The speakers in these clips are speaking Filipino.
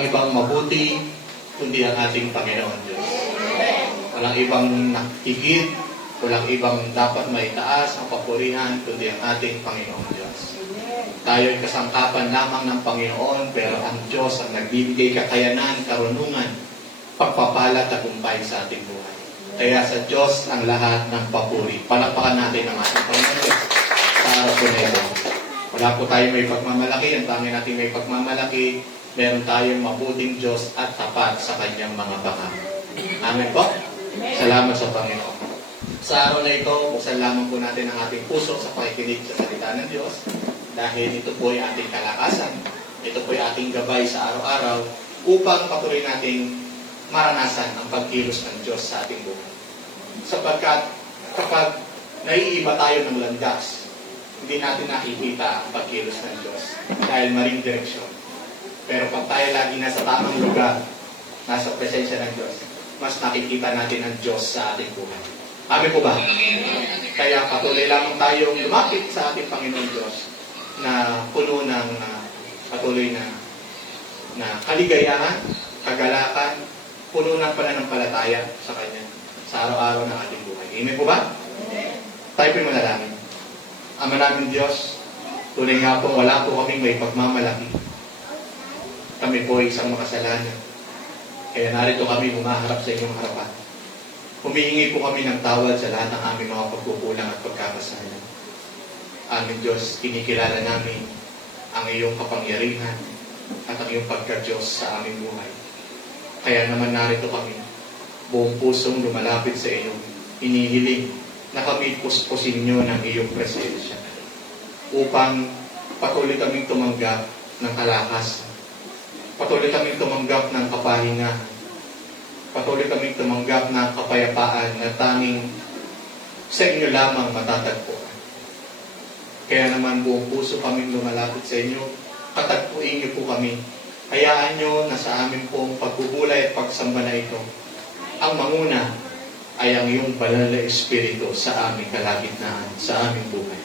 Walang ibang mabuti, kundi ang ating Panginoon Diyos. Walang ibang nakikit, walang ibang dapat maitaas ang papurihan, kundi ang ating Panginoon Diyos. Tayo ay kasangkapan lamang ng Panginoon, pero ang Diyos ang nagbibigay kakayanan, karunungan, pagpapala, tagumpay sa ating buhay. Kaya sa Diyos ang lahat ng papuri. Palakpakan natin ang ating Panginoon Diyos sa araw po na ito. Wala po tayo may pagmamalaki. Ang tangi natin may pagmamalaki, meron tayong mabuting Diyos at tapat sa Kanyang mga baka. Amen po? Salamat sa Panginoon. Sa araw na ito, buksan lamang po natin ang ating puso sa pakikinig sa salita ng Diyos. Dahil ito po ay ating kalakasan. Ito po ay ating gabay sa araw-araw upang patuloy nating maranasan ang pagkilos ng Diyos sa ating buhay. Sapagkat kapag naiiba tayo ng landas, hindi natin nakikita ang pagkilos ng Diyos dahil maring direksyon. Pero pag tayo lagi nasa tamang lugar, nasa presensya ng Diyos, mas nakikita natin ang Diyos sa ating buhay. Amen po ba? Kaya patuloy lamang tayong lumapit sa ating Panginoon Diyos na puno ng patuloy na kaligayahan, kagalakan, puno ng pananampalataya sa Kanya sa araw-araw ng ating buhay. Amen po ba? Tayo po'y manalangin. Ama namin Diyos, tunay nga po wala po kaming may pagmamalaki. Kami po ay isang makasalanan. Kaya narito kami humaharap sa inyong harapan. Humihingi po kami ng tawad sa lahat ng aming mga pagkukulang at pagkakasala. Amin Diyos, kinikilala namin ang iyong kapangyarihan at ang iyong pagka-Diyos sa aming buhay. Kaya naman narito kami, buong pusong lumalapit sa iyo, inihiling na kami puspusin niyo ng iyong presensya upang patuloy kaming tumanggap ng kalakasan, patuloy kaming tumanggap ng kapahingahan, patuloy kaming tumanggap ng kapayapaan na tanging sa inyo lamang matatagpuan. Kaya naman buong puso kaming lumalapit sa inyo, katagpuin niyo po kami. Hayaan nyo na sa amin pong pagbubulay at pagsamba na ito, ang manguna ay ang iyong banal na Espiritu sa aming kalagitnaan, sa aming buhay.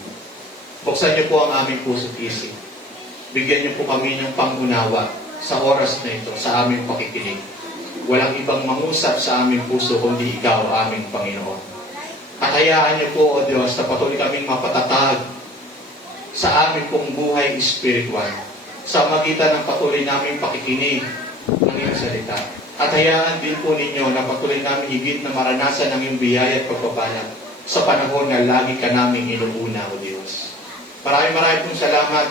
Buksan niyo po ang aming puso't isip. Bigyan niyo po kami ng pangunawa sa oras na ito, sa aming pakikinig. Walang ibang mangusap sa aming puso kundi ikaw, aming Panginoon. At hayaan niyo po, O Diyos, na patuloy kaming mapatatag sa aming pong buhay espiritual, sa magitan ng patuloy naming pakikinig ng iyong salita. At hayaan din po ninyo na patuloy namin higit na maranasan ang iyong biyaya at pagpapala sa panahon na lagi ka naming inuuna, O Diyos. Maraming pong salamat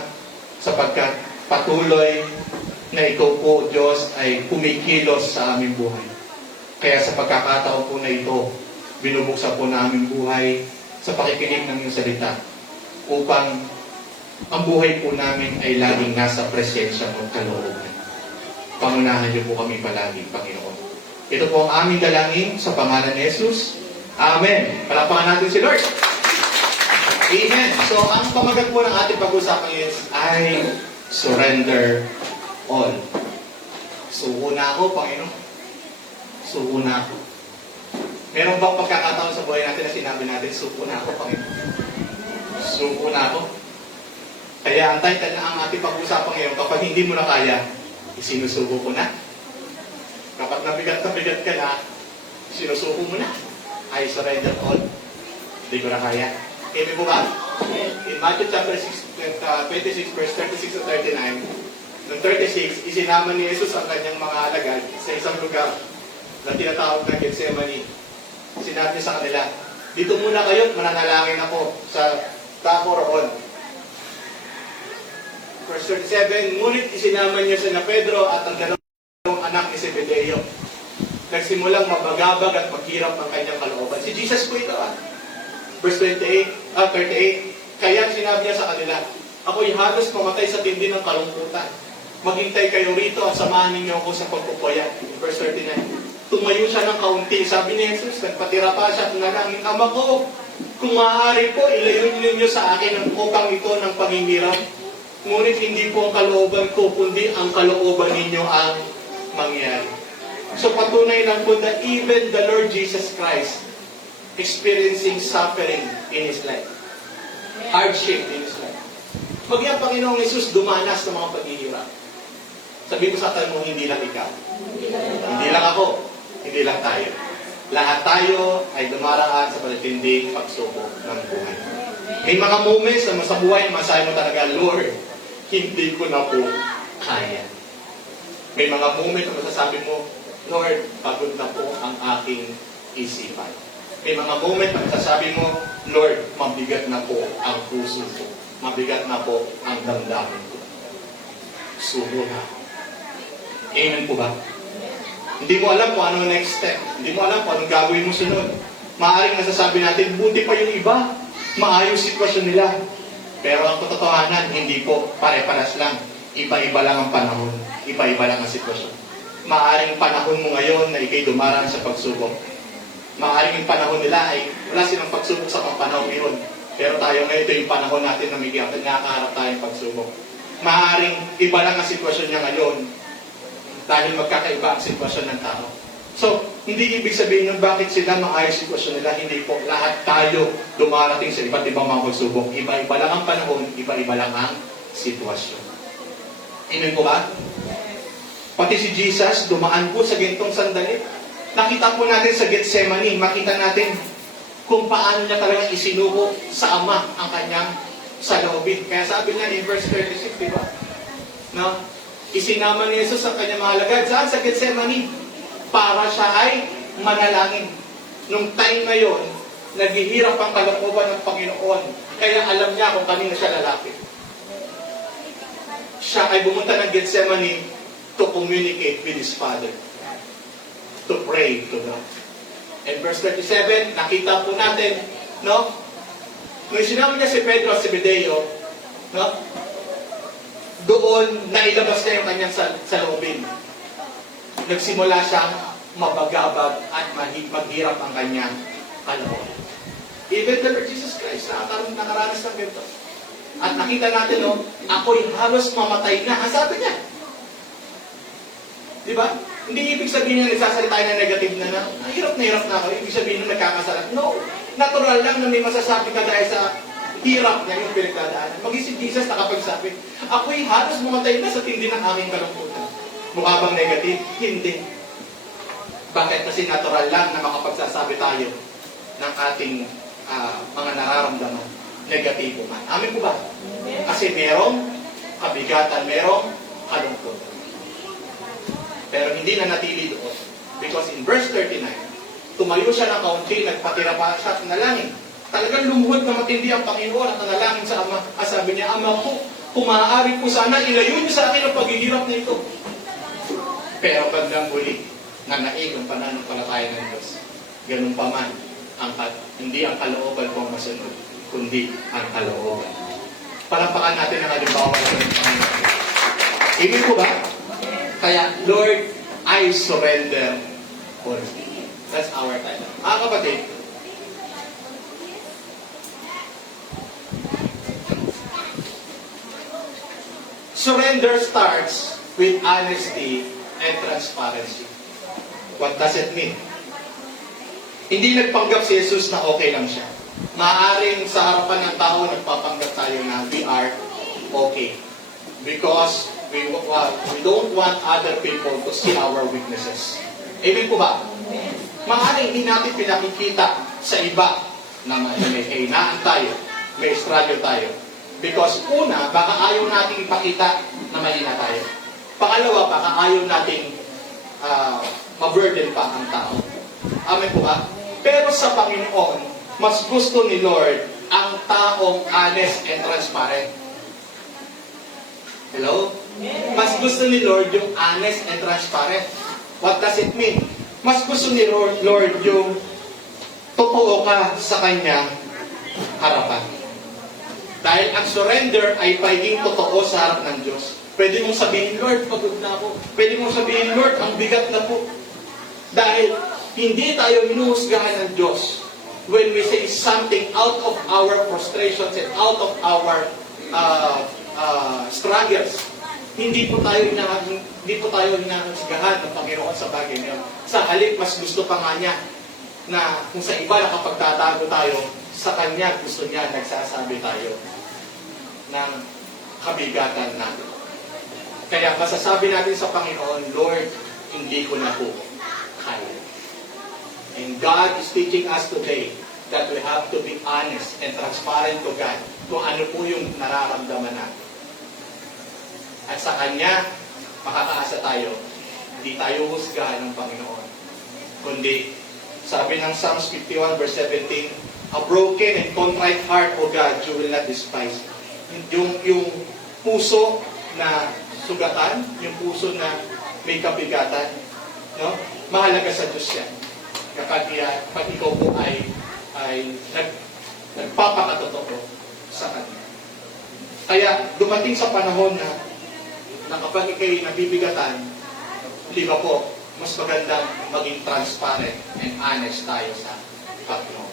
sapagkat patuloy na ikaw po, Diyos, ay kumikilos sa aming buhay. Kaya sa pagkakataon po na ito, binubuksan po na aming buhay sa pakikinig ng iyong salita upang ang buhay po namin ay laging nasa presensya mo kalooban. Pangunahan niyo po kami palagi, Panginoon. Ito po ang aming dalangin sa pangalan ni Jesus. Amen. Palakpakan natin si Lord. Amen. So, ang pamagat po ng ating pag-usapan is I surrender all. Suko na ako, Panginoon. Suko na ako. Meron bang pagkakataon sa buhay natin na sinabi natin, suko na ako, Panginoon? Suko na ako. Kaya ang title na ang ating pag-usapan ngayon, kapag hindi mo na kaya, isinusuko ko na. Kapag nabigat ka na, sinusuko mo na. I surrender all. Hindi ko na kaya. Amen po ba? In Matthew chapter 26, verse 36 to 39, noong 36, isinama ni Jesus ang kanyang mga alagad sa isang lugar na tinatawag na Gethsemane. Sinabi niya sa kanila, dito muna kayo, mananalangin ako sa tako roon. Verse 37, ngunit isinama niya sina Pedro at ang dalawang anak ni Zebedeo. Nagsimulang mabagabag at maghirap ang kanyang kalooban. Si Jesus po ito. Verse 38, kaya sinabi niya sa kanila, ako'y halos mamatay sa tindi ng kalungkutan. Maghintay kayo rito at samahan ninyo ako sa pagpupuyat. Verse 39, tumayo siya ng kaunti. Sabi ni Jesus, nagpatira pa siya at nanangin, Ama ko, kung maaari po, ilayo ninyo sa akin ang ukang ito ng paghihirap. Ngunit hindi po ang kalooban ko, kundi ang kalooban ninyo ang mangyari. So patunay lang po na even the Lord Jesus Christ experiencing suffering in His life. Hardship in His life. Maging ang Panginoong Jesus dumanas ng mga paghihirap. Sabi ko sa mo, hindi lang ikaw. Hindi lang ako. Hindi lang tayo. Lahat tayo ay dumaraan sa matitinding pagsubok ng buhay. May mga moments na sa buhay, masahe mo talaga, Lord, hindi ko na po kaya. May mga moments na masasabi mo, Lord, pagod na po ang aking isipan. May mga moment na masasabi mo, Lord, mabigat na po ang puso ko. Mabigat na po ang damdamin ko. Subo na. Amen po ba? Hindi mo alam kung ano ang next step. Hindi mo alam kung anong gagawin mo sunod. Maaaring nasasabi natin, buti pa yung iba. Maayos sitwasyon nila. Pero ang katotohanan, hindi po pare-paras lang. Iba-iba lang ang panahon. Iba-iba lang ang sitwasyon. Maaaring panahon mo ngayon na ikay dumaraan sa pagsubok. Maaaring yung panahon nila ay wala silang pagsubok sa panahon ngayon. Pero tayo ngayon, ito yung panahon natin na may nakakaharap tayong pagsubok. Maaaring iba lang ang sitwasyon niya ngayon dahil magkakaiba ang sitwasyon ng tao. So, hindi ibig sabihin ng bakit sila maayos sitwasyon nila, hindi po. Lahat tayo dumarating sa iba't ibang mga pagsubok. Iba-iba lang ang panahon, iba-iba lang ang sitwasyon. Amen po ba? Pati si Jesus, dumaan po sa gintong sandali. Nakita po natin sa Gethsemane, makita natin kung paano niya talagang isinuko sa Ama ang kanyang saloobin. Kaya sabi niya in verse 36, di ba? No? Isinama ni Jesus ang kanyang mga alagad. Saan? Sa Gethsemane. Para siya ay manalangin. Nung time na yon, naghihirap ang kalooban ng Panginoon. Kaya alam niya kung kanino siya lalapit. Siya ay bumunta ng Gethsemane to communicate with His Father. To pray to God. And verse 37, nakita po natin, no? Nung sinama niya si Pedro at si Zebedeo, no? Doon, nailabas niya yung kanyang saloobin. Nagsimula siyang mabagabag at maghirap ang kanyang kalooban. Even the Lord Jesus Christ, nakaranas ng ganito. At nakita natin, no? Ako'y halos mamatay na. Ang sabi niya. Di ba? Hindi ibig sabihin na nagsasalita ng negative na hirap na ako. Ibig sabihin na nagkakasalat. No. Natural lang na may masasabi ka dahil sa hirap niya yung pinagdadaanan. Mag-isip Jesus nakapagsabi, ako'y halos mamatay na sa tindi ng aking kalungkutan. Mukha bang negative? Hindi. Bakit? Kasi natural lang na makapagsasabi tayo ng ating mga nararamdaman. Negatibo man. Amin po ba? Kasi merong kabigatan, merong kalungkutan. Pero hindi na natili doon. Because in verse 39, tumayo siya ng kaunti, nagpatira pa siya at nalangin. Talagang lumuhod na matindi ang Panginoon at nanalangin sa Ama. At sabi niya, Ama po, kung maaari po sana, ilayo niyo sa akin ang paghihirap na ito. Pero bandang huli, nanaig ang pananampalataya ng Diyos. Ganun pa man, hindi ang kalooban po ang masunod, kundi ang kalooban. Palampakan natin ang halimbawa ng Panginoon. Ibig ko ba? Kaya, Lord, I surrender all. That's our title. Kapatid, surrender starts with honesty and transparency. What does it mean? Hindi nagpanggap si Jesus na okay lang siya. Maaaring sa harapan ng tao, nagpapanggap tayo na we are okay. Because we don't want other people to see our weaknesses. Amen po ba? Maaaring hindi natin pinakikita sa iba na may kahinaan tayo, may struggle tayo. Because una, baka ayaw nating ipakita na mahina tayo. Pangalawa, baka ayaw nating ma-burden pa ang tao. Amen po ba? Pero sa Panginoon, mas gusto ni Lord ang taong honest and transparent. Hello? Mas gusto ni Lord yung honest and transparent. What does it mean? Mas gusto ni Lord yung totoo ka sa kanyang harapan. Dahil ang surrender ay pagiging totoo sa harap ng Diyos. Pwede mong sabihin, Lord, pagod na ako. Pwede mong sabihin, Lord, ang bigat na po. Dahil hindi tayo minuhusgahan ng Diyos when we say something out of our frustrations and out of our struggles. Hindi po tayo hinahusgahan ng Panginoon sa bagay niyo. Sa halip, mas gusto pa nga niya na kung sa iba nakapagtatago tayo, sa Kanya gusto niya nagsasabi tayo ng kabigatan natin. Kaya masasabi natin sa Panginoon, Lord, hindi ko na po kaya. And God is teaching us today that we have to be honest and transparent to God kung ano po yung nararamdaman natin. At sa Kanya, makakaasa tayo. Hindi tayo husgahan ng Panginoon. Kundi, sabi ng Psalms 51 verse 17, a broken and contrite heart, O God, you will not despise. Yung puso na sugatan, yung puso na may kabigatan, no? Mahalaga sa Diyos yan. Kapag ikaw po ay nagpapakatotoo sa Kanya. Kaya dumating sa panahon na kapag ikaw'y nabibigatan, di ba po, mas magandang maging transparent and honest tayo sa Panginoon.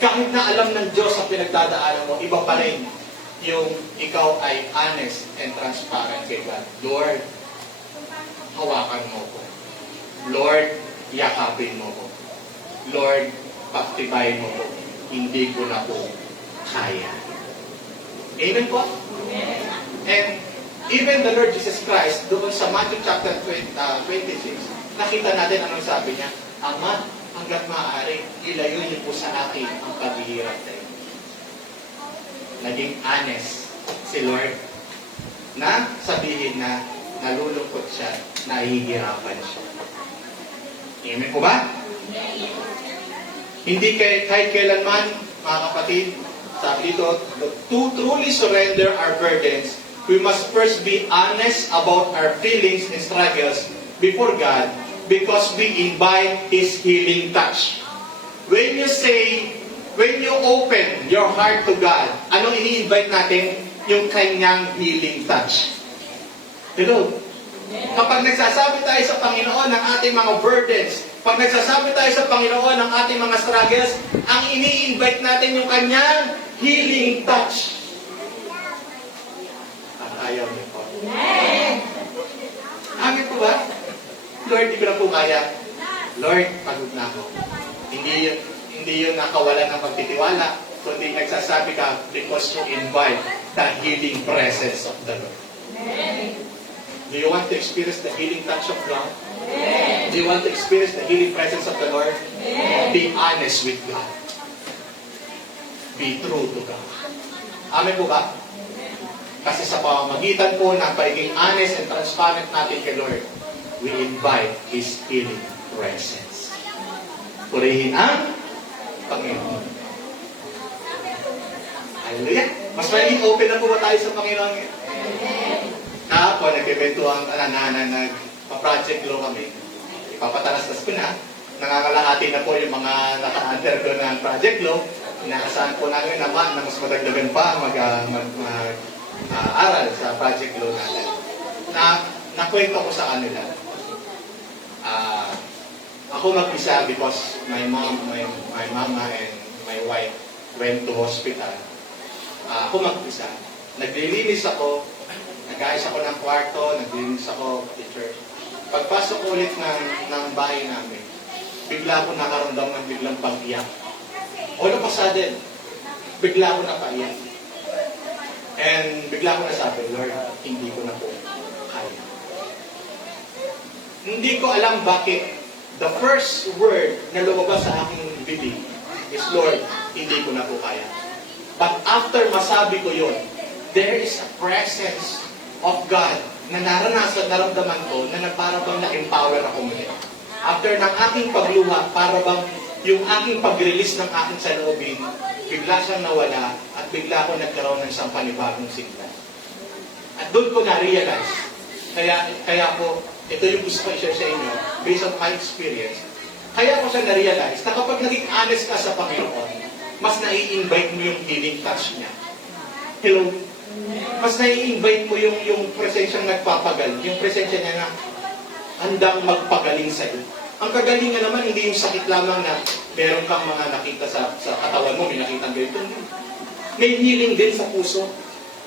Kahit na alam ng Diyos ang pinagdadaanan mo, iba pa rin yung ikaw ay honest and transparent kay God. Lord, hawakan mo ko. Lord, yakapin mo ko. Lord, paktibayin mo ko. Hindi ko na po kaya. Amen po? And even the Lord Jesus Christ, doon sa Matthew chapter 26, nakita natin anong sabi niya, Ama, hanggat maaari, ilayo niyo po sa akin ang paghihirap na ito. Naging honest si Lord na sabihin na nalulungkot siya, nahihirapan siya. Amen po ba? Hindi kahit kailanman, mga kapatid, sabi dito, to truly surrender our burdens, we must first be honest about our feelings and struggles before God because we invite His healing touch. When you open your heart to God, anong ini-invite natin? Yung Kanyang healing touch. Hello? Kapag nagsasabi tayo sa Panginoon ng ating mga burdens, pag nagsasabi tayo sa Panginoon ng ating mga struggles, ang ini-invite natin yung Kanyang healing touch. At ayaw niyo po. Amin po ba? Lord, di ko na po kaya. Lord, pagod na ako. Hindi yun nakawalan ng pagtitiwala, kundi nagsasabi ka because you invite the healing presence of the Lord. Do you want to experience the healing touch of God? Do you want to experience the healing presence of the Lord? Be honest with God. Be true to God. Amen po ba? Kasi sa pamamagitan po ng pagiging honest and transparent natin kay Lord, we invite His healing presence. Purihin ang Panginoon. Hallelujah. Mas magiging open na po ba tayo sa Panginoon? Kahapon, nagkibentuhan na nagpa-project law kami. Ipapatalastas ko na. Nangangalahati na po yung mga naka-undergo ng project law. Inaasahan po namin naman na mas madagdagan pa mag-aral sa project law natin. Nakwento ko sa kanila. Ako mag-isa because my mama and my wife went to hospital. Ako mag-isa. Naglilinis ako, nag-ayos ako ng kwarto, naglilinis ako sa church. Pagpasok ko ulit ng bahay namin, bigla ako nakaramdam ng biglang pag-iyak. All of a sudden, bigla ako napaiyak. And bigla ako nasabi, Lord, hindi ko na po kaya. Hindi ko alam bakit the first word na lumabas sa aking bibig is, Lord, hindi ko na po kaya. But after masabi ko yun, there is a presence of God na naramdaman ko na para bang na-empower ako muli. After ng aking pagluha, para bang yung aking pag-release ng aking saloobin, bigla siyang nawala at bigla ako nagkaroon ng isang panibagong sigla. At doon ko na-realize, kaya po, ito yung gusto ko i-share sa inyo, based on my experience, kaya ko siya na-realize na kapag naging honest ka sa Panginoon, mas nai-invite mo yung healing touch niya. Hello? Mas nai-invite mo yung presensyang nagpapagal, yung presensya niya na handang magpagaling sa iyo. Ang kagalingan naman, hindi yung sakit lamang na meron kang mga nakita sa katawan mo, may nakitang ganito. May healing din sa puso.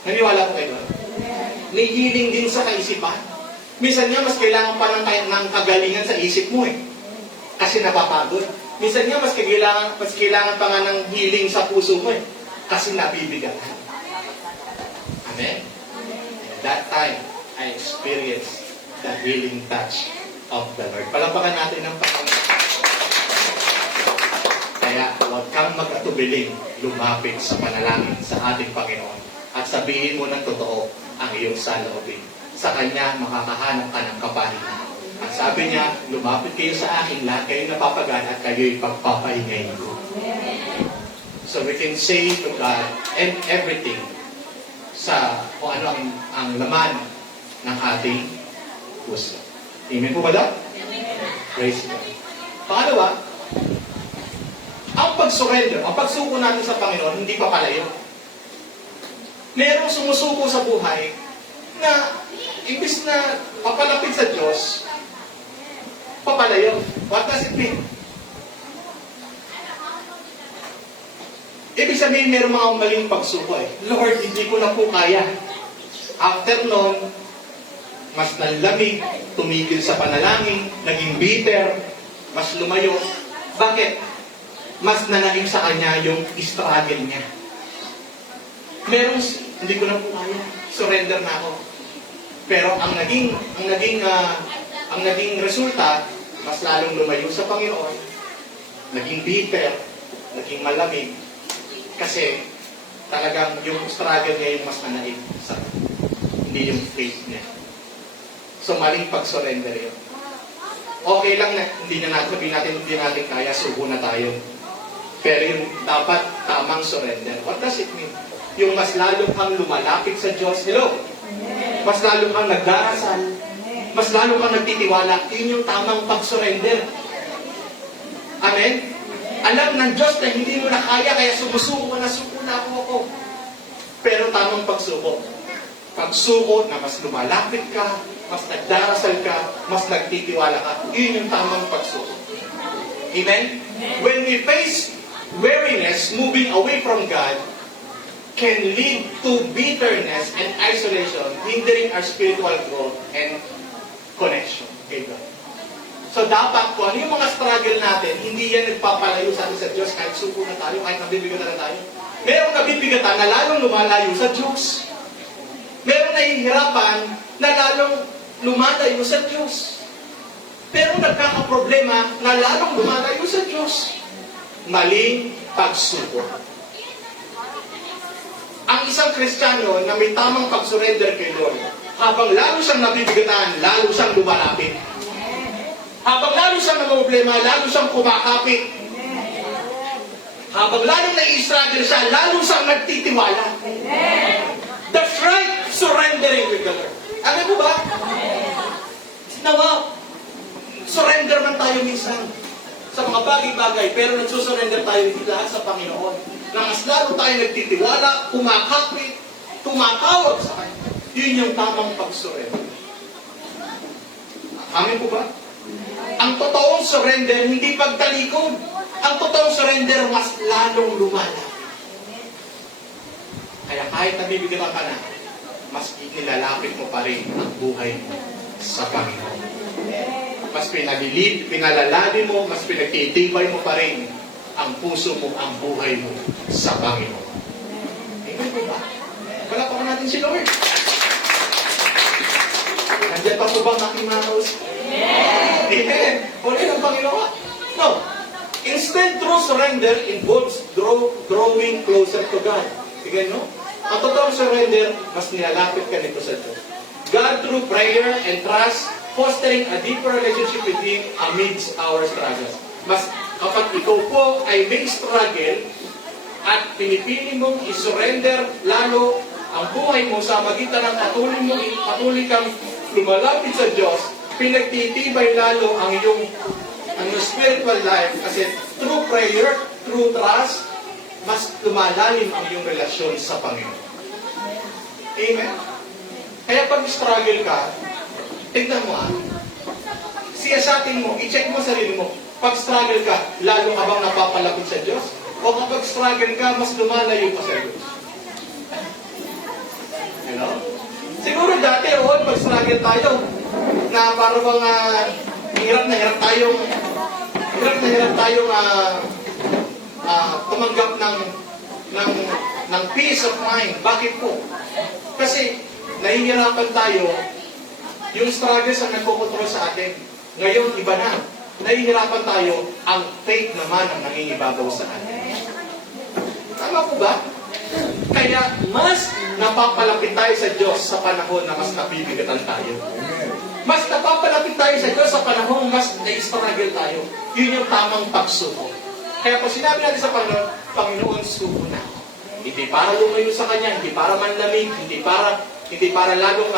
Naniwala ko kayo? May healing din sa kaisipan. Minsan nga, mas kailangan pa ng kagalingan sa isip mo eh. Kasi napapagod. Minsan nga, mas kailangan pa nga ng healing sa puso mo eh. Kasi nabibigat. Amen? At that time, I experienced the healing touch of the Lord. Palapakan natin ang Panginoon. Kaya huwag kang mag-atubiling lumapit sa panalangin sa ating Panginoon at sabihin mo ng totoo ang iyong saloobin. Sa Kanya makakahanap ka ng kapalitan. At sabi niya, lumapit kayo sa akin, lahat kayo napapagaan at kayo'y pagpapahingay ko. So we can say to God and everything sa kung ano ang laman ng ating puso. Amen po ba daw? Praise God. Pangalawa, ang pag-surrender, ang pagsuko natin sa Panginoon, hindi pa palayo. Merong sumusuko sa buhay na imbis na papalapit sa Diyos, papalayo. What does it mean? Ibig sabihin, meron mga maling pagsuko eh. Lord, hindi ko na po kaya. After nun, mas nalamig, tumigil sa panalangin, naging bitter, mas lumayo. Bakit? Mas nanaing sa kanya yung struggle niya. Merong, hindi ko na po kaya. Surrender na ako. Pero ang naging resulta, mas lalong lumayo sa Panginoon, naging bitter, naging malamig, kasi talagang yung struggle niya yung mas nanaig sa hindi yung faith niya. So maling pag-surrender yun. Okay lang na hindi natin kaya, subo na tayo. Pero yung dapat tamang surrender. What does it mean? Yung mas lalo kang lumalapit sa Diyos. Hello? Mas lalo kang nagdarasal. Mas lalo kang nagtitiwala. Yun yung tamang pag-surrender. Amen? Alam ng Diyos na hindi mo na kaya, kaya sumusuko na ako. Pero tamang pagsuko. Pagsuko na mas lumalapit ka, mas nagdarasal ka, mas nagtitiwala ka. Yun yung tamang pagsuko. Amen? When we face weariness, moving away from God, can lead to bitterness and isolation, hindering our spiritual growth and connection kay God. So dapat kung ano yung mga struggle natin, hindi yan nagpapalayo sa atin sa Diyos kahit suko na tayo, kahit nabibigatan na tayo. Merong nabibigatan na lalong lumalayo sa Diyos. Merong nahihirapan na lalong lumalayo sa Diyos. Pero nagkakaproblema na lalong lumalayo sa Diyos. Maling pagsuko. Ang isang Kristiyano na may tamang pag-surrender kay Lord, habang lalo siyang nabibigatan, lalo siyang lumalapit. Habang lalo siyang namumblema, lalo siyang kumakapit. Habang lalo nai-struggle siya, lalo siyang nagtitiwala. That's right, surrendering with the Lord. Ano mo ba? Nawa, surrender man tayo minsan sa mga bagay-bagay, pero nagsusurrender tayo hindi lahat sa Panginoon. Na mas lalo tayo nagtitiwala, kumakapit, tumatawag sa Kanya. Yun yung tamang pag-surrender. Amin po ba? Ang totoong surrender, hindi pagtalikod. Ang totoong surrender, mas lalong lumalapit. Kaya kahit nabibigyan ka na, mas nilalapit mo pa rin ang buhay mo sa Panginoon. Mas pinalalalim mo, mas pinagtitibay mo pa rin ang puso mo, ang buhay mo sa Panginoon. Amen po ba? Palapakan natin si Lord. Nandiyan pa po ba ang aking mga kausap? Amen. Ulit ang Panginoon. No. Instead, true surrender involves drawing closer to God. Sige, no? Ang totoong surrender, mas nilalapit ka nito sa Diyos. God through prayer and trust, fostering a deeper relationship with Him amidst our struggles. Mas kapag ikaw po ay may struggle at pinipili mong isurrender lalo ang buhay mo sa magitan ng patuloy kang lumalapit sa Diyos, pinagtitibay lalo ang iyong spiritual life kasi through prayer, through trust, mas lumalalim ang iyong relasyon sa Panginoon. Amen? Kaya pag struggle ka, tignan mo siyasatin mo, i-check mo sarili mo. Pag struggle ka, lalo ka bang napapalapit sa Diyos? O kapag struggle ka, mas lumalayo pa sa Diyos? You know? Siguro dati, pag struggle tayo, na parang hirap na hirap tayong tumanggap ng peace of mind. Bakit po? Kasi nahihirapan tayo Yung struggles ang nagkokontrol sa atin. Ngayon, iba na. Nahihirapan tayo, ang faith naman ang nangingibabaw sa atin. Tama po ba? Kaya mas napapalapit tayo sa Diyos sa panahon na mas nabibigatan tayo. Mas napapalapit tayo sa Diyos sa panahon mas na-struggle tayo. Yun yung tamang pagsuko. Kaya pag sinabi natin sa Panginoon, suko na. Hindi para lumayo sa Kanya, hindi para manlamig, hindi para lalong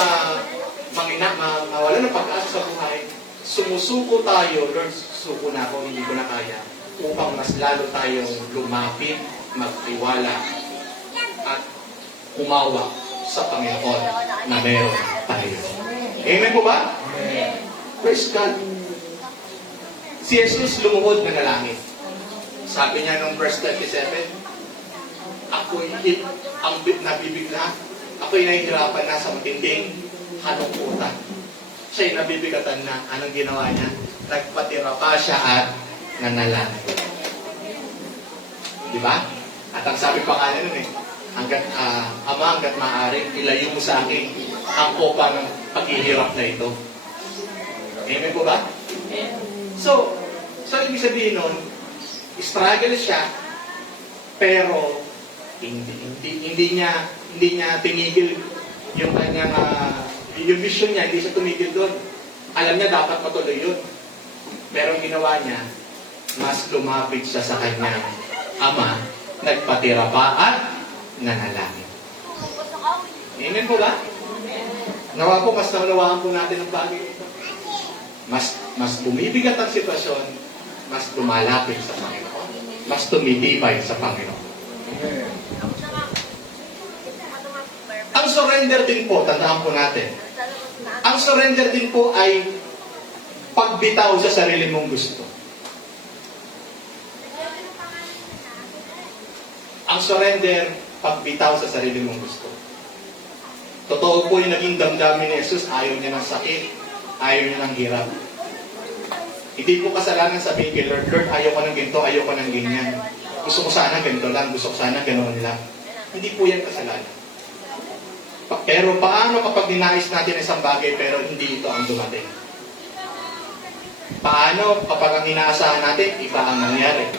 mawala ng pag-asa sa buhay. Sumusuko tayo, Lord, suko na ako, hindi ko na kaya. Upang mas lalo tayong lumapit, magtiwala, at umawa sa Panginoon na meron tayo. Amen po ba? Amen. Praise God. Si Jesus lumuhod na nalangit. Sabi niya nung verse 37, ako'y nabibigla, ako'y nahihirapan na sa matinding kalungkutan. Siya'y nabibigatan na. Anong ginawa niya? Nagpatira pa siya at nanalangin. Di ba? At ang sabi pa nga nun Ama, hanggat maaari, ilayo mo sa akin ang kopa ng paghihirap na ito. Amen po ba? So ibig sabihin nun, struggle siya, pero hindi niya tinigil yung kanyang yung vision niya, hindi siya tumigil doon. Alam niya dapat matuloy yun. Pero ang ginawa niya, mas lumapit siya sa kanyang Ama, nagpatira pa at nanalangin. Amen po ba? Nawa po, mas naunawaan po natin ang bagay ito. Mas bumibigat ang sitwasyon, mas lumalapit sa Panginoon. Mas tumitibay sa Panginoon. Ang surrender din po, tandaan po natin. Ang surrender din po ay pagbitaw sa sarili mong gusto. Ang surrender, pagbitaw sa sarili mong gusto. Totoo po yung naging damdamin ni Jesus, ayaw niya ng sakit, ayaw niya ng hirap. Hindi po kasalanan sabihin kay Lord, Lord, ayaw ko ng ganito, ayaw ko ng ganyan. Gusto ko sana ganito lang, gusto ko sana ganoon lang. Hindi po yan kasalanan. Pero paano kapag ninais natin isang bagay pero hindi ito ang dumating? Paano kapag ang inaasahan natin, iba ang nangyari?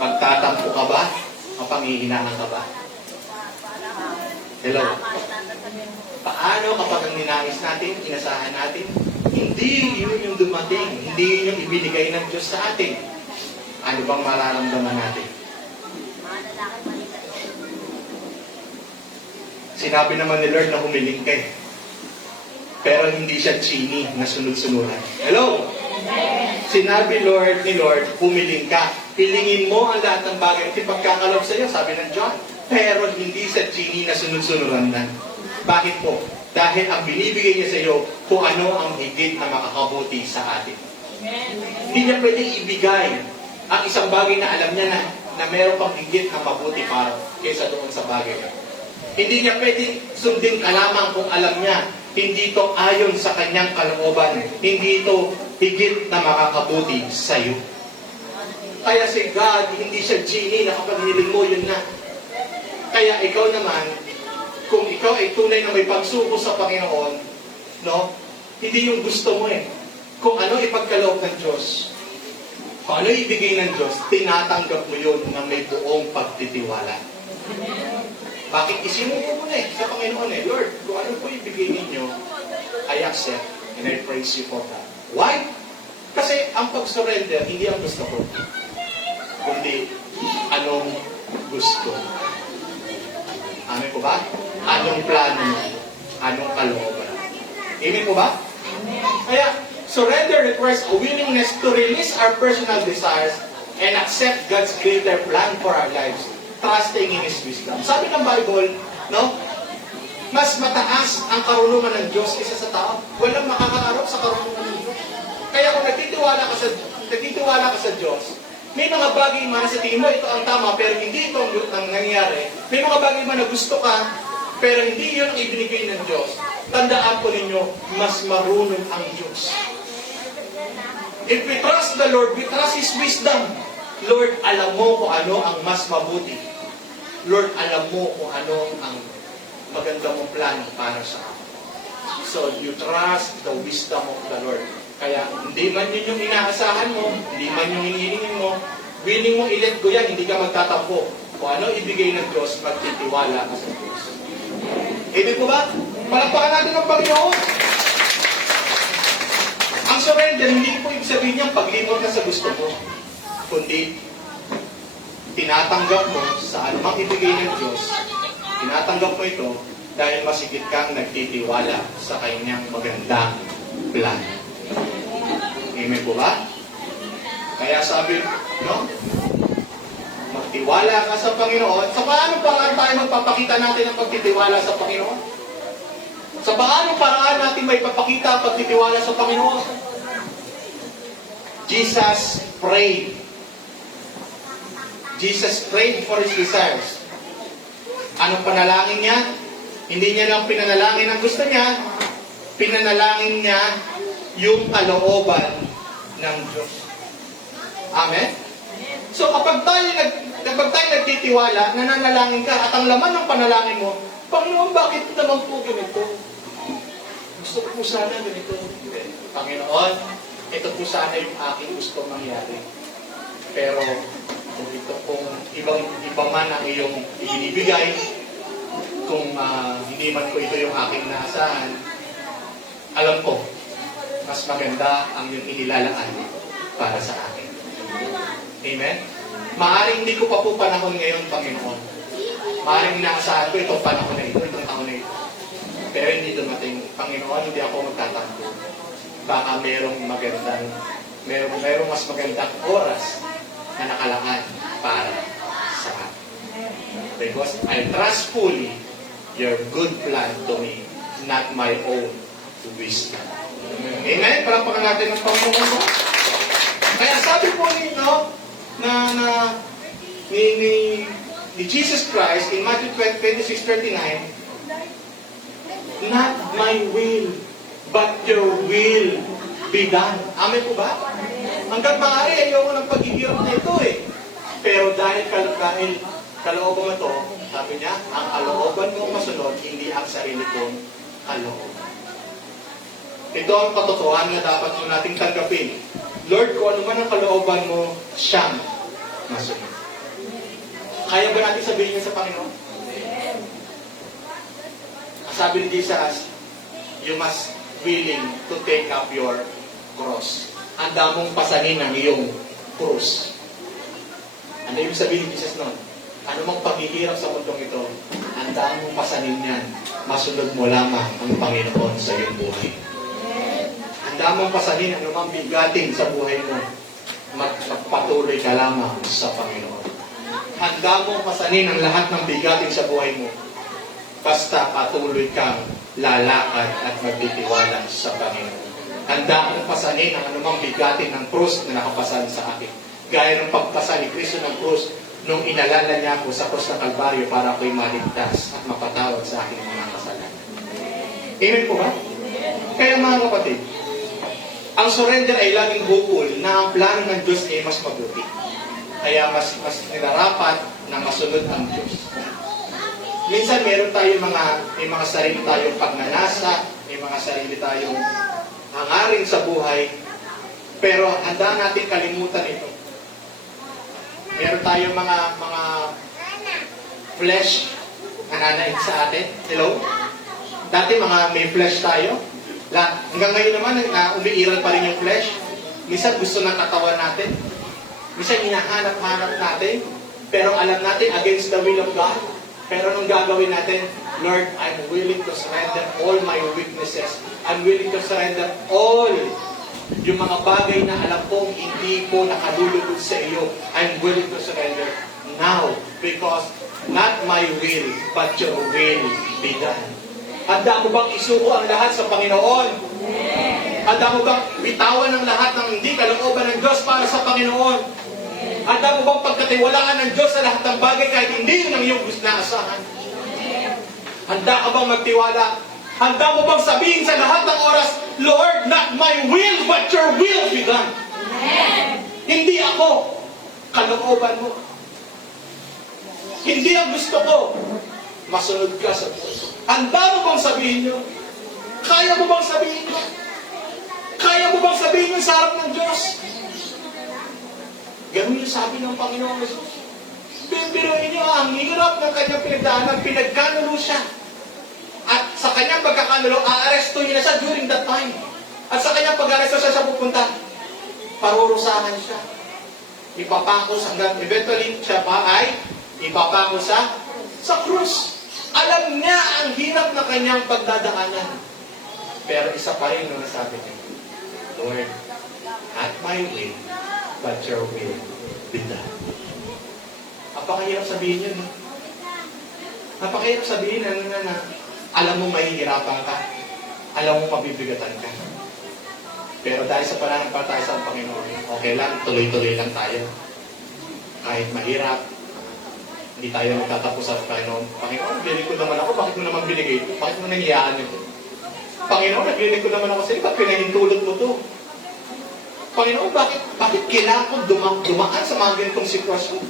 Pagtatampo ka ba? O panghihinaan ka ba? Hello? Paano kapag ang ninais natin, inasahan natin, hindi yun yung dumating, hindi yun yung ibinigay ng Diyos sa atin? Ano bang mararamdaman natin? Sinabi naman ni Lord na humiling ka. Pero hindi siya chini na sunod-sunuran. Hello? Sinabi ni Lord, humiling ka. Hilingin mo ang lahat ng bagay at ipagkakalob sa iyo, sabi ng John. Pero hindi sa chini na sunod-sunuran na. Bakit po? Dahil ang binibigay niya sa iyo kung ano ang higit na makakabuti sa atin. Hindi niya pwedeng ibigay ang isang bagay na alam niya na meron pang higit na mabuti para kaysa doon sa bagay niya. Hindi niya pwedeng sundin ka lamang kung alam niya hindi ito ayon sa kanyang kalooban. Hindi ito higit na makakabuti sa iyo. Kaya si God, hindi siya genie na kapag hiling mo, yun na. Kaya ikaw naman, kung ikaw ay tunay na may pagsuko sa Panginoon, no? Hindi yung gusto mo eh. Kung ano ipagkaloob ng Diyos, kung ano ibigay ng Diyos, tinatanggap mo yun na may buong pagtitiwala. Bakit isinuko mo na sa Panginoon Lord, kung ano po ibigay ninyo, I accept and I praise you for that. Why? Kasi ang pag-surrender, hindi ang gusto ko, kundi anong gusto. Amen po ba? Anong plano mo? Anong kalooban? Amen po ba? Kaya, surrender requires a willingness to release our personal desires and accept God's greater plan for our lives, trusting in His wisdom. Sabi ng Bible, no? Mas mataas ang karunungan ng Diyos kaysa sa tao. Walang makakaarap sa karunungan ng Diyos. Kaya kung nagtitiwala ka sa Diyos, may mga bagay man sa tingin mo, ito ang tama, pero hindi ito ang nangyayari. May mga bagay man na gusto ka, pero hindi yun ang ibinigay ng Diyos. Tandaan po ninyo, mas marunong ang Diyos. If we trust the Lord, we trust His wisdom. Lord, alam mo kung ano ang mas mabuti. Lord, alam mo kung ano ang maganda mong plano para sa akin. So you trust the wisdom of the Lord. Kaya hindi man yun yung inaasahan mo, hindi man yung hinihingin mo, willing mo i-let go yan, hindi ka magtatampo. Kung ano ibigay ng Diyos, magtitiwala ka sa Diyos. Ibig ko ba? Palakpakan natin ang Panginoon. Ang surrender, hindi po ibig sabihin niyang paglimot na sa gusto mo, kundi tinatanggap mo sa anumang ibigay ng Diyos, tinatanggap mo ito dahil masigit kang nagtitiwala sa kanyang magandang plan. Amen po ba? Kaya sabi, no? Magtiwala ka sa Panginoon. Sa paano paraan tayo magpapakita natin ang pagtitiwala sa Panginoon? Sa paano paraan natin may papakita ang pagtitiwala sa Panginoon? Jesus prayed. Jesus prayed for His desires. Anong panalangin niya? Hindi niya lang pinanalangin ang gusto niya. Pinanalangin niya yung kalooban ng Diyos. Amen? So kapag tayo nagtitiwala, nananalangin ka, at ang laman ng panalangin mo, Panginoon, bakit naman po ganito? Gusto ko po sana ganito. Panginoon, ito po sana yung aking gusto mangyari. Pero kung ito kung ibang man ang iyong ibinibigay, kung hindi man po ito yung aking naasahan, alam ko, mas maganda ang iyong inilalaan para sa akin. Amen? Maaring hindi ko pa po panahon ngayon, Panginoon. Maaring inaasahan ko itong panahon na ito, itong taon na ito. Pero hindi dumating, Panginoon, hindi ako magtatampo. Baka merong mas magandang oras na nakalaan para sa akin. Because I trust fully your good plan to me, not my own wisdom. Amen? Palakpakan natin ang Panginoon mo. Kaya sabi po ni Jesus Christ in Matthew 26:39, not my will, but your will be done. Amen po ba? Hanggang maaari, ayoko ng paghihirap na ito eh. Pero dahil kalooban mo ito, sabi niya, ang kalooban mong masunod, hindi ang sarili kong kalooban. Ito ang katotohanan na dapat mo nating tanggapin. Lord, kung ano man ang kalooban mo, siyang masunod. Kaya ba natin sabihin niya sa Panginoon? Sabi ni Jesus, you must willing to take up your cross. Handa mong pasanin ang iyong krus. Ano yung sabihin ni Jesus noon? Ano mang paghihirap sa mundong ito, handa mong pasanin yan. Masunod mo lamang ang Panginoon sa iyong buhay. Handa mong pasanin ano mang bigatin sa buhay mo. Magpatuloy ka lamang sa Panginoon. Handa mong pasanin ang lahat ng bigatin sa buhay mo. Basta patuloy kang lalakad at magtitiwala sa Panginoon. Handa mong pasanin ang anumang bigatin ng krus na nakapasan sa akin. Gaya ng pagpasa ni Kristo ng krus nung inalala niya ako sa krus ng Kalbaryo para ako'y maligtas at mapatawad sa aking mga kasalanan. Amen po ba? Kaya mga kapatid, ang surrender ay laging bukol na ang plano ng Diyos ay mas mabuti. Kaya mas nilarapat na masunod ang Diyos. Minsan meron tayong may mga sarili tayong pagnanasa, may mga sarili tayong hangarin sa buhay, pero handa natin kalimutan ito. Meron tayong mga flesh na nanaig sa atin. Hello? Dati may flesh tayo. Hanggang ngayon naman, umiiral pa rin yung flesh. Minsan gusto ng katawan natin. Minsan hinahanap-hanap natin. Pero alam natin, against the will of God. Pero nung gagawin natin, Lord, I'm willing to surrender all my weaknesses. I'm willing to surrender all yung mga bagay na alam kong hindi ko nakalulugod sa iyo. I'm willing to surrender now. Because not my will, but your will be done. Handa mo bang isuko ang lahat sa Panginoon? Handa mo bang bitawan ang lahat ng hindi kalooban ng Diyos para sa Panginoon? Handa mo bang pagkatiwalaan ng Diyos sa lahat ng bagay kahit hindi yun ang iyong gusto na asahan? Handa ka bang magtiwala? Handa mo bang sabihin sa lahat ng oras, Lord, not my will, but your will be done? Hindi ako, kalooban mo. Hindi ang gusto ko, masunod ka sa Diyos. Handa mo bang sabihin nyo? Kaya mo bang sabihin yun? Kaya mo bang sabihin yun sa harap ng Diyos? Ganun yung sabi ng Panginoong Jesus. Bibiruin niyo ang hirap ng kanyang pinagdaanan, pinagkanulo siya. At sa kanyang pagkakanulo, aaresto niya na siya during that time. At sa kanyang pag-aresto siya pupunta, parurusahan siya. Ipapakos hanggang eventually siya pa ay ipapako sa krus. Alam niya ang hirap na kanyang pagdadaanan. Pero isa pa rin nung nasabi niya, Lord, not my will, but your will be done. Napakahirap sabihin yun. Napakahirap sabihin na alam mo mahihirapan ka. Alam mo mabibigatan ka. Pero dahil sa pananampalataya sa Panginoon, okay lang, tuloy-tuloy lang tayo. Kahit mahirap, hindi tayo magtatapos sa Panginoon. Panginoon, naglilingkod naman ako, bakit mo naman binigay ito? Bakit mo nangyayaan ito? Panginoon, naglilingkod naman ako sa iyo, bakit pinahintulot mo ito? Panginoon, bakit kailangan ko dumaan sa mga ganitong sitwasyon?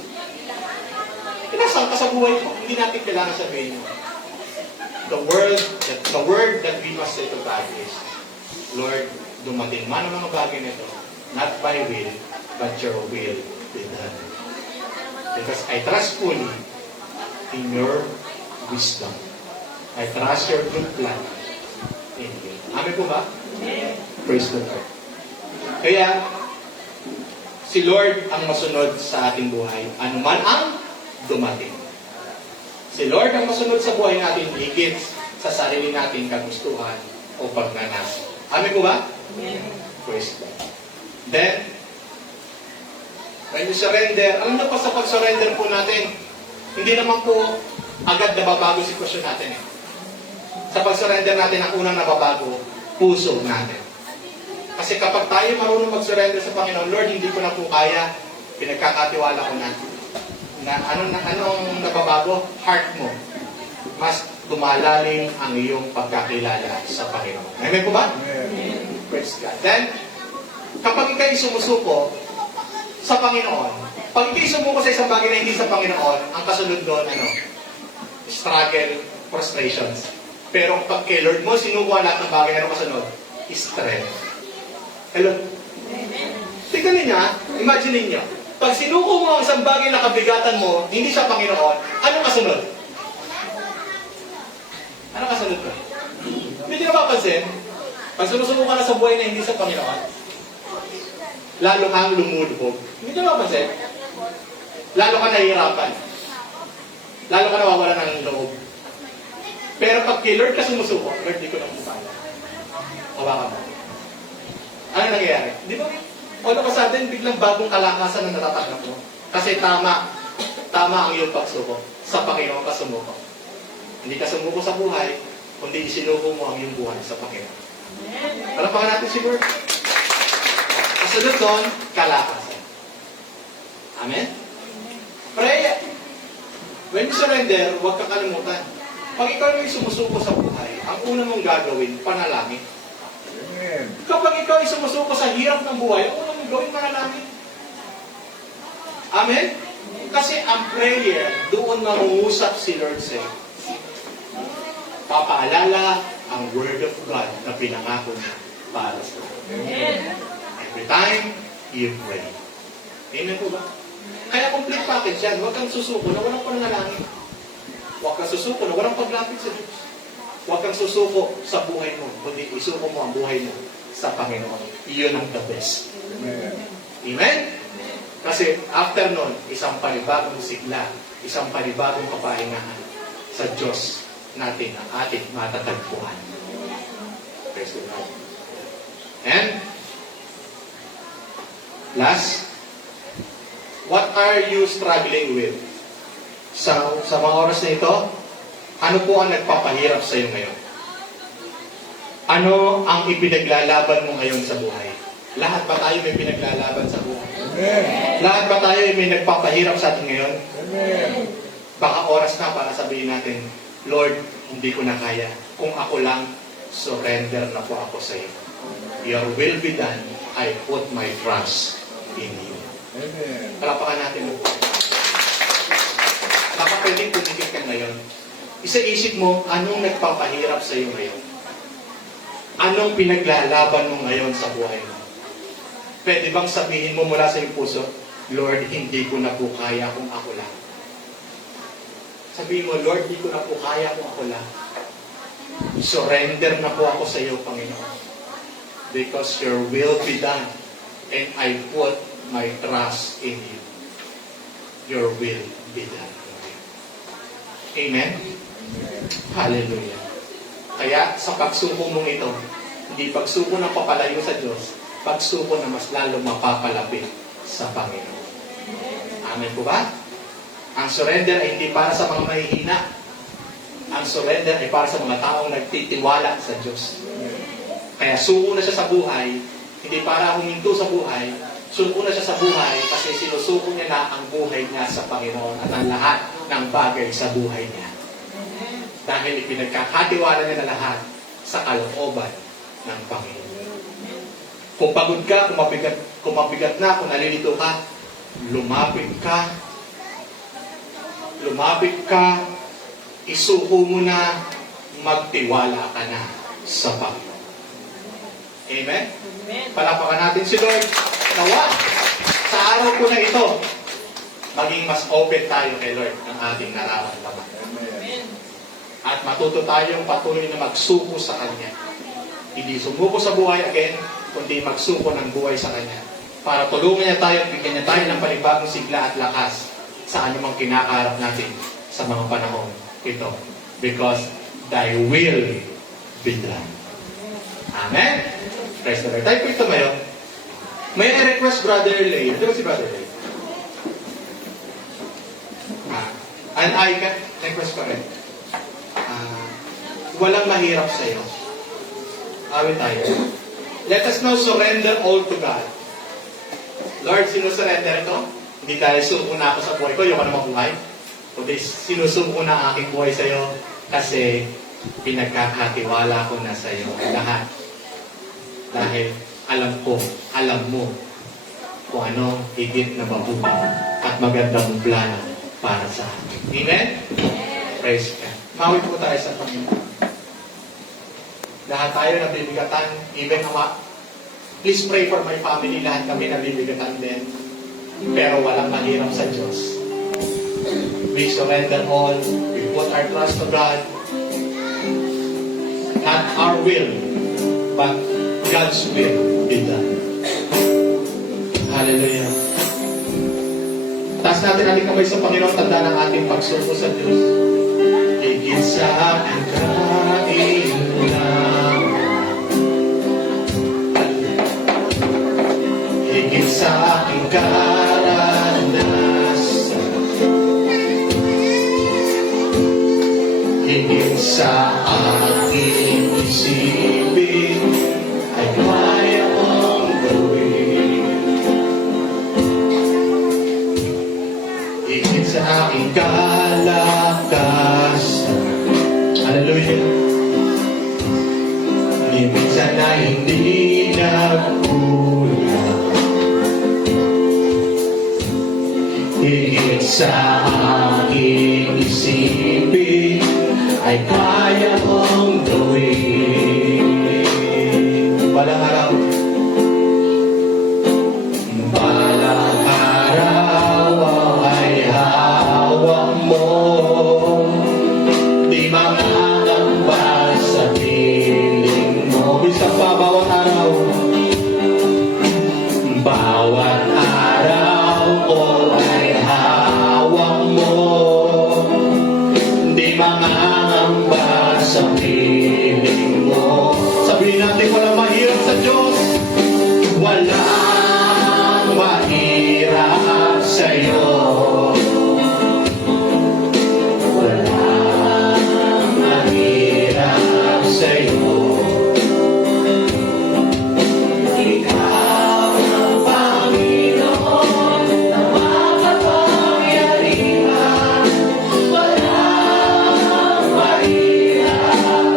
Pinasang ka sa buhay ko, hindi natin kailangan sabihin mo. The word that we must say to God is, Lord, dumating man ang mga bagay nito, not my will, but your will be done. Because I trust fully in your wisdom. I trust your good plan in you. Amen po ba? Amen. Praise the Lord. Kaya, si Lord ang masunod sa ating buhay, anuman ang dumating. Si Lord ang masunod sa buhay natin, higit sa sarili nating kagustuhan o pagnanasa. Amen po ba? Amen. Praise God. Then, when you surrender, alam niyo pa sa pag-surrender po natin, hindi naman po agad nababago sitwasyon natin. Sa pag-surrender natin, ang unang nababago, puso natin. Kasi kapag tayo marunong mag-surrender sa Panginoon, Lord, hindi ko na po kaya, pinagkakatiwala ko na. Anong nababago? Heart mo. Mas lumalalim ang iyong pagkakilala sa Panginoon. Amen po ba? Amen. Praise God. Then, kapag ikaw'y sumusuko sa Panginoon, pag ikaw'y sumuko sa isang bagay na hindi sa Panginoon, ang kasunod doon, struggle, frustrations. Pero pag kay Lord mo, sinuko ang lahat ng bagay, ano kasunod? Strength. Hello? Tignan ninyo, imagine ninyo, pag sinuko mo ang isang bagay na kabigatan mo, hindi sa Panginoon, ano kasunod? Ano kasunod ko? Hindi nyo napapansin? Pag sinusuko ka na sa buhay na hindi sa Panginoon, lalo kang lumulubog. Hindi nyo napapansin? Lalo ka nahihirapan. Lalo ka nawawala ng loob. Pero pag kay Lord ka sumusuko, Lord, di ko na kaya. Hawakan mo. Ano nangyayari? Di ba? All of a sudden, biglang bagong kalakasan na natatanggap mo. Kasi tama ang iyong pagsuko. Sa Panginoon ka sumuko. Hindi ka sumuko sa buhay, kundi isinuko mo ang iyong buhay sa Panginoon. Palapakan natin si Lord. Kasunod doon, kalakasan. Amen? Pray. When you surrender, huwag ka kalimutan. Pag ikaw ay sumusuko sa buhay, ang una mong gagawin, panalangin. Amen. Kapag ikaw ay sumusuko sa hirap ng buhay, ang una mong gawin, manalangin. Amen? Kasi ang prayer, doon mangungusap si Lord sa iyo. Papaalala ang Word of God na pinangako niya para sa iyo. Every time you pray. Amen po ba? Kaya complete package yan. Huwag kang susuko na walang panalangin. Huwag kang susuko na walang paglapit sa Diyos. Huwag kang susuko sa buhay mo, kundi isuko mo ang buhay mo sa Panginoon. Iyon ang the best. Amen? Amen? Kasi after nun, isang panibagong sigla, isang panibagong kapahingahan sa Diyos natin ang ating matatagpuan. Praise the Lord. And last, what are you struggling with? Sa mga oras na ito, ano po ang nagpapahirap sa iyo ngayon? Ano ang ipinaglalaban mo ngayon sa buhay? Lahat ba tayo may pinaglalaban sa buhay? Amen. Lahat ba tayo may nagpapahirap sa atin ngayon? Amen. Baka oras na para sabihin natin, Lord, hindi ko na kaya. Kung ako lang, surrender na po ako sa iyo. Your will be done. I put my trust in you. Amen. Palapakan natin mo. Baka pwedeng pumikit ka ngayon. Isa-isip mo, anong nagpapahirap sa iyo ngayon? Anong pinaglalaban mo ngayon sa buhay mo? Pwede bang sabihin mo mula sa iyong puso, Lord, hindi ko na po kaya kung ako lang. Sabihin mo, Lord, hindi ko na po kaya kung ako lang. Surrender na po ako sa iyo, Panginoon. Because your will be done. And I put my trust in you. Your will be done. Amen? Hallelujah. Kaya sa pagsuko mong ito, hindi pagsuko na papalayo sa Diyos, pagsuko na mas lalo mapapalapit sa Panginoon. Amen po ba? Ang surrender ay hindi para sa mga mahihina. Ang surrender ay para sa mga taong nagtitiwala sa Diyos. Kaya suko na siya sa buhay, hindi para huminto sa buhay, suko na siya sa buhay kasi sinusuko niya na ang buhay niya sa Panginoon at ang lahat ng bagay sa buhay niya. Dahil ipinagkakatiwala niya na lahat sa kalooban ng Panginoon. Kung pagod ka, kung mabigat na, kung nalilito ka, lumapit ka, isuko mo na, magtiwala ka na sa Panginoon. Amen? Amen. Palapakan natin si Lord. Nawa, sa araw ko na ito, maging mas open tayo kay Lord ng ating nararamdaman. Amen. At matuto tayong patuloy na magsuko sa Kanya. Hindi sumuko sa buhay again, kundi magsuko ng buhay sa Kanya. Para tulungan niya tayo, bigyan niya tayo ng panibagong sigla at lakas sa anumang kinakaharap natin sa mga panahon ito. Because thy will be done. Amen? Praise the Lord. Tayo po ito ngayon. May request, Brother Lay. Di ba si Brother Lay? And I can request ko rin. Walang mahirap sa'yo. Awit tayo. Let us now surrender all to God. Lord, sinusurrender ito. Hindi dahil suko na ako sa buhay ko, yung ka na mabuhay. Kundi sinusuko na ang aking buhay sa'yo kasi pinagkakatiwala ko na sa'yo lahat. Dahil alam mo kung ano higit na mabuti at magandang plano para sa akin. Amen? Praise God. Mawit po tayo sa Panginoon. Lahat tayo nabibigatan, even Ama. Please pray for my family. Lahat kami nabibigatan din. Pero walang mahirap sa Diyos. We surrender all. We put our trust to God. Not our will, but God's will be done. Hallelujah. Taas natin ating kamay sa Panginoon, tanda ng ating pagsuko sa Diyos. Higit sa aking kailangan, higit sa aking karanasan, higit sa aking isipin, ay kaya mong gawin. Higit sa aking kalakasan. Hallelujah. Ni minsan na hindi nagkulang. Higit sa aking isipin, ay kaya mong gawin. Balang araw. Balang araw ay hawak mo. Di mangangamba sa piling mo. Bisa pa bawat araw. Bawat araw ko ay hawak mo. Di mangangamba sa piling mo. Sabihin natin walang mahirap sa Diyos. Walang mahirap sa'yo. Walang mahirap sa'yo. Ikaw ang Panginoon na makapangyarihan. Walang mahirap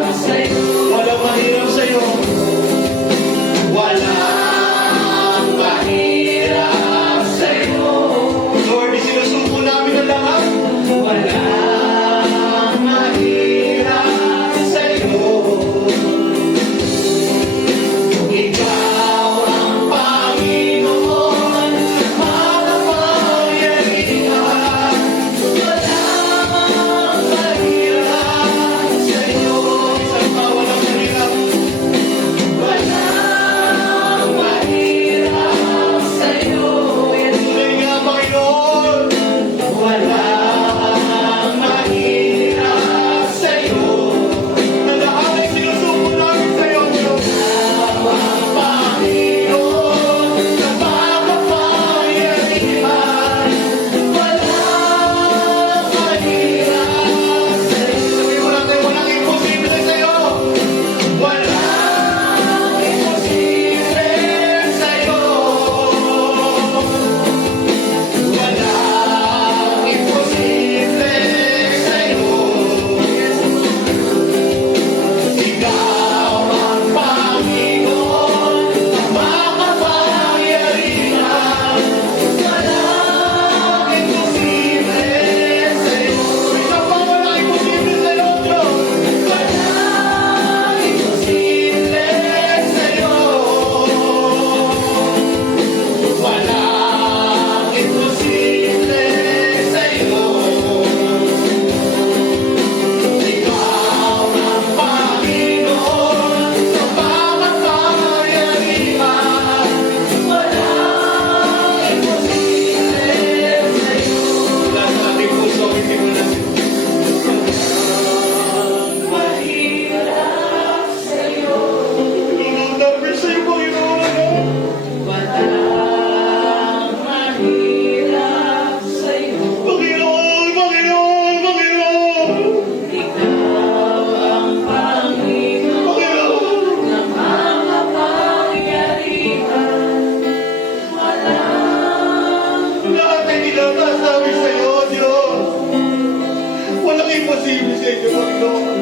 Panginoon.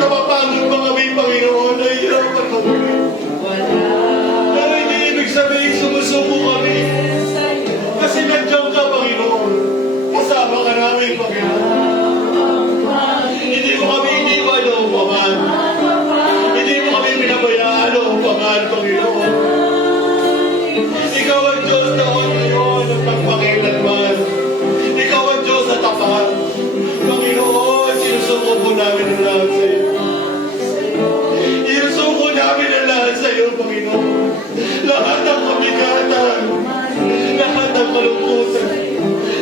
Napapagod ba kami, Panginoon? Nahihirapan kami. Pero hindi ibig sabihin sumusuko kami. Kasi nandiyan ka, Panginoon. Kasama ka namin, Panginoon. Hindi mo kami iniwan o paman. Hindi mo kami pinabayaan o paman, Panginoon. Ikaw ang Diyos na ngayon at pagpakilanman. Ikaw ang Diyos na tapat. Panginoon, sinusuko po namin ang lahat sa iyo. Sinusuko namin ang lahat sa iyo, Panginoon. Lahat ng kabigatan, lahat ng kalungkutan,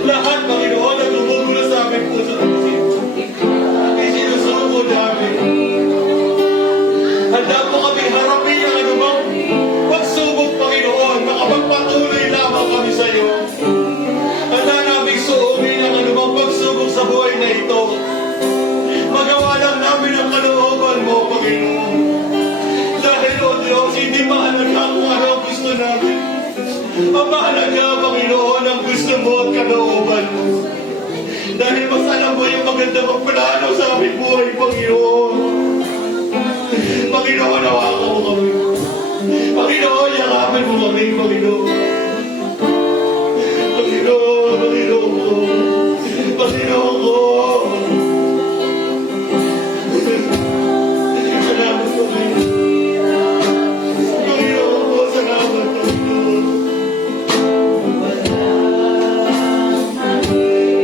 lahat, Panginoon, na gumugulo sa aming puso at isip. Sinusuko namin. Handa po kami harapin ang anumang pagsubok, Panginoon. Makapagpatuloy lamang kami sa iyo. Handa namin suungin ang anumang pagsubok sa buhay na ito. Magawa lang namin ang kalooban mo, Panginoon. Dahil, O Diyos, hindi mahalaga kung ano ang gusto namin. Ang mahalaga, Panginoon, ang gusto mo at kalooban mo. Dahil mas alam mo yung magandang plano sa aming buhay, Panginoon. Panginoon, hawakan mo kami. Panginoon, yakapin mo kami, Panginoon. Panginoon, Panginoon ko. Panginoon ko. Salamat po kayo. Panginoon ko, salamat po.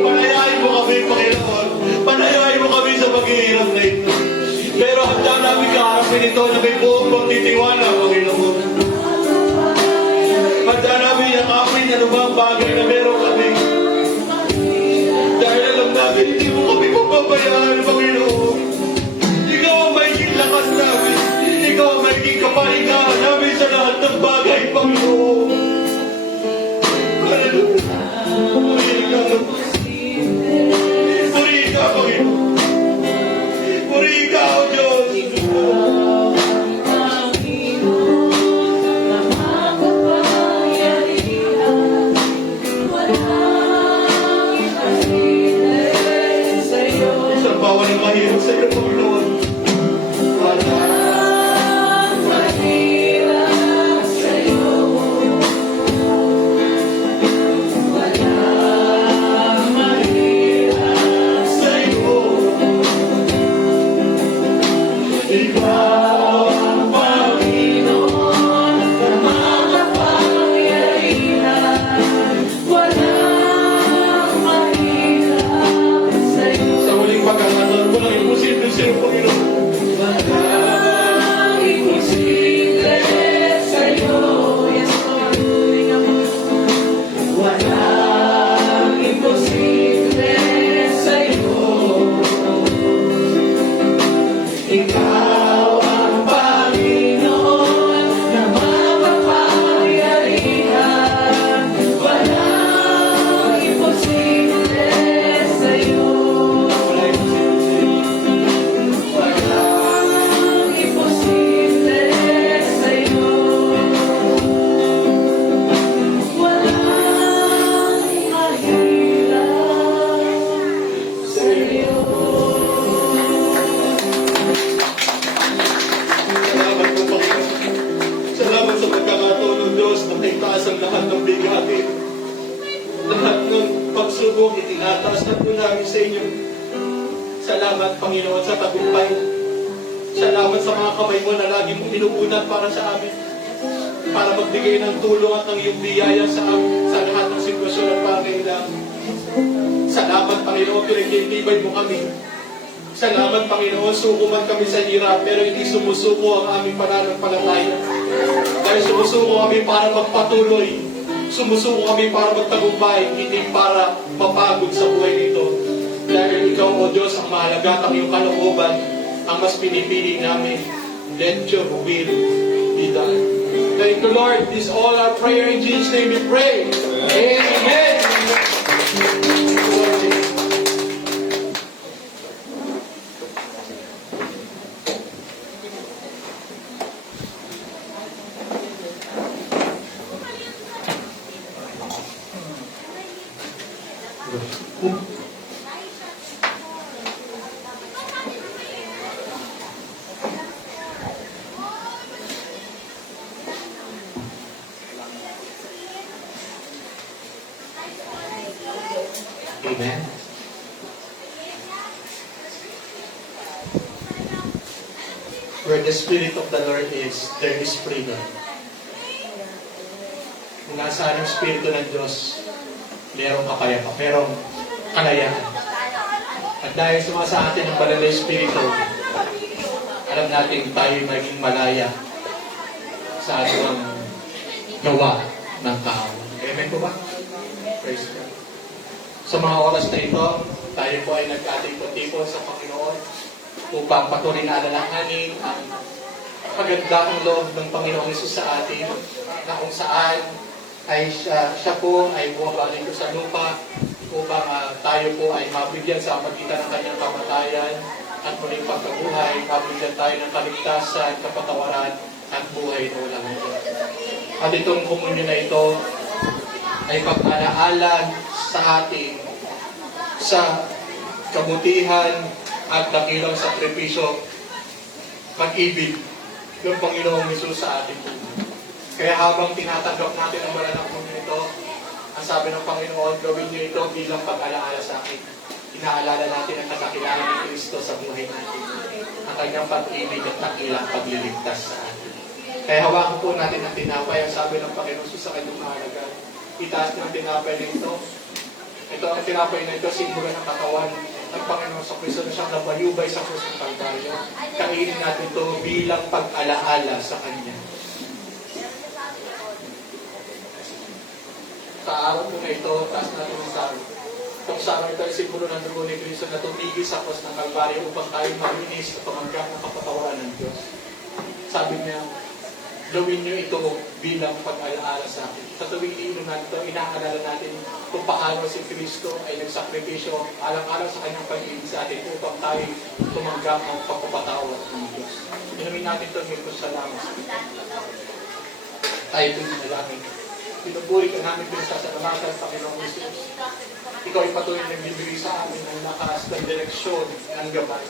Panayain mo kami, Panginoon. Panayain mo kami sa paghihirap na ito. Pero handa namin kaharapin ito na may buong pagtitiwala, Panginoon. Handa namin yakapin anumang bagay na meron kami. Dahil alam namin, hindi mo kami mapabayaan, Panginoon. Ikaw ang magiging lakas namin. Ikaw ang magiging kapahingahan namin sa lahat ng bagay, Panginoon. Hallelujah. Puri ka, Panginoon. Puri ka, O Diyos. Isang bawal ng mahirap sa iyo, Panginoon. Sa iyo. Ikaw ang Panginoon na makapangyarihan. Walang mahirap sa'yo. Sa huling pagkakataon, walang imposible sa'yo, Panginoon. Walang imposible sa'yo. Yes, Lord. Walang imposible sa'yo. Ikaw ang Panginoon na makapangyarihan. Walang imposible sa'yo. Walang imposible sa'yo. Walang mahirap sa'yo. Salamat po, Panginoon. Salamat sa pagkakataon ng Diyos na taas ang lahat ng bigatin. Lahat ng pagsubok, itinataas na po namin sa inyo. Salamat, Panginoon, sa tagumpay. Salamat sa mga kamay mo na lagi mong inuunan para sa amin. Para magbigay ng tulong at ng iyong biyaya sa amin, sa lahat ng sitwasyon at pangailangan. Salamat, Panginoon, pinagtitibay mo kami. Salamat, Panginoon, suko man kami sa hirap, pero hindi sumusuko ang aming pananampalataya. Dahil sumusuko kami para magpatuloy. Sumusuko kami para magtagumpay, hindi para mapagod sa buhay nito. Dahil ikaw, O Diyos, ang mahalaga at ang iyong kalooban, ang mas pinipili namin. Let your will be done. Thank you, Lord. This is all our prayer in Jesus' name we pray. Amen. Amen. Where the Spirit of the Lord is, there is freedom. Kung nasaan yung Espiritu ng Diyos, merong kapayapa, merong kalayaan. At dahil sumasa atin ang banal na Espiritu, alam natin tayo maging malaya sa ating gawa ng tao. Amen po ba? Praise God. Sa mga oras na ito, tayo po ay nagkatipon-tipon sa Panginoon upang patuloy na alalahanin ang pagandang loob ng Panginoong Hesus sa atin, na kung saan ay siya po ay bumabalik ko sa lupa upang tayo po ay mabigyan sa pagitan ng kanyang kamatayan at muling pagkabuhay, mabigyan tayo ng kaligtasan, kapatawaran at buhay na walang hanggan. At itong komunyon na ito ay pag-alaalan sa atin sa kabutihan at dakilang sakripisyo, pag-ibig ng Panginoong Hesus sa atin. Kaya habang tinatanggap natin ang banal na komunyon ito, ang sabi ng Panginoon, gawin niyo ito bilang pag-alaala sa akin. Inaalala natin ang kadakilaan ni Kristo sa buhay natin, ang kanyang pag-ibig at dakilang pagliligtas sa atin. Kaya hawakan po natin ang tinapay, ang sabi ng Panginoon sa kanyang mahalaga. Itaas niyo ang tinapay na ito. Ito ang tinapay na ito, simbolo ng katawan ng Panginoon sa Kristo na siyang nabayubay sa krus ng Kalbaryo. Kainin natin ito bilang pag-alaala sa Kanya. Sa araw po na ito, taas natin ang saro. Itong saro ito ay simbolo ng dugo ni Kristo na tumigil sa krus ng Kalbaryo upang tayo malinis at tumanggap ng kapatawaran ng Diyos. Sabi niya, gawin niyo ito bilang pag-alaala sa akin. Sa tuwing iinom natin ito, inaalala natin kung paano si Kristo ay nagsakripisyo alang-alang sa kanyang pag-ibig sa atin upang tayo tumanggap ng pagpapatawad ng Diyos. Inumin natin ito, may salamat. Tayo po dinalangin. Pinupuri ka namin pinasasalamatan, Panginoong Jesus. Ikaw ay patuloy na nagbibigay sa amin ng lakas, ng direksyon, ng gabay.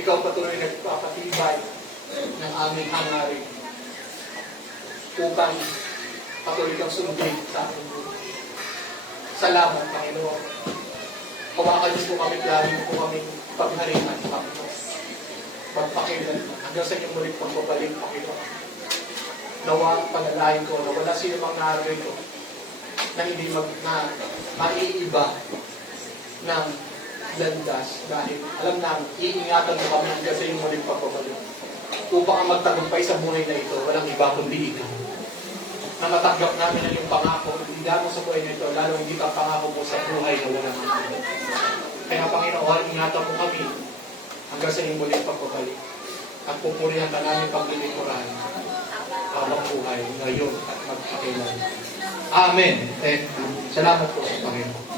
Ikaw patuloy na nagpapatibay ng aming hangarin upang patuloy kang sundin sa amin. Salamat, Panginoon. Hawakan niyo po kami, lagi mo po kami paghariman, Panginoon. Magpakilan hanggang sa inyong muling pagbabalik, Panginoon. Nawa, panalain ko, na wala sino mang narito na hindi maiiba ng landas dahil alam namin, iingatan mo kami hanggang sa inyong muling pagbabalik. Upang ang magtagumpay sa buhay na ito, walang iba kundi ikaw. Na matanggap namin ang iyong pangako, hindi mo sa buhay na ito, lalo hindi ka pangako mo sa buhay na walang hanggan. Kaya Panginoon, ingatan mo kami hanggang sa iyong muling pagbabalik. At pupurihan ka namin paglilikuran habang buhay ngayon at magpakilan. Amen. And salamat po sa Panginoon.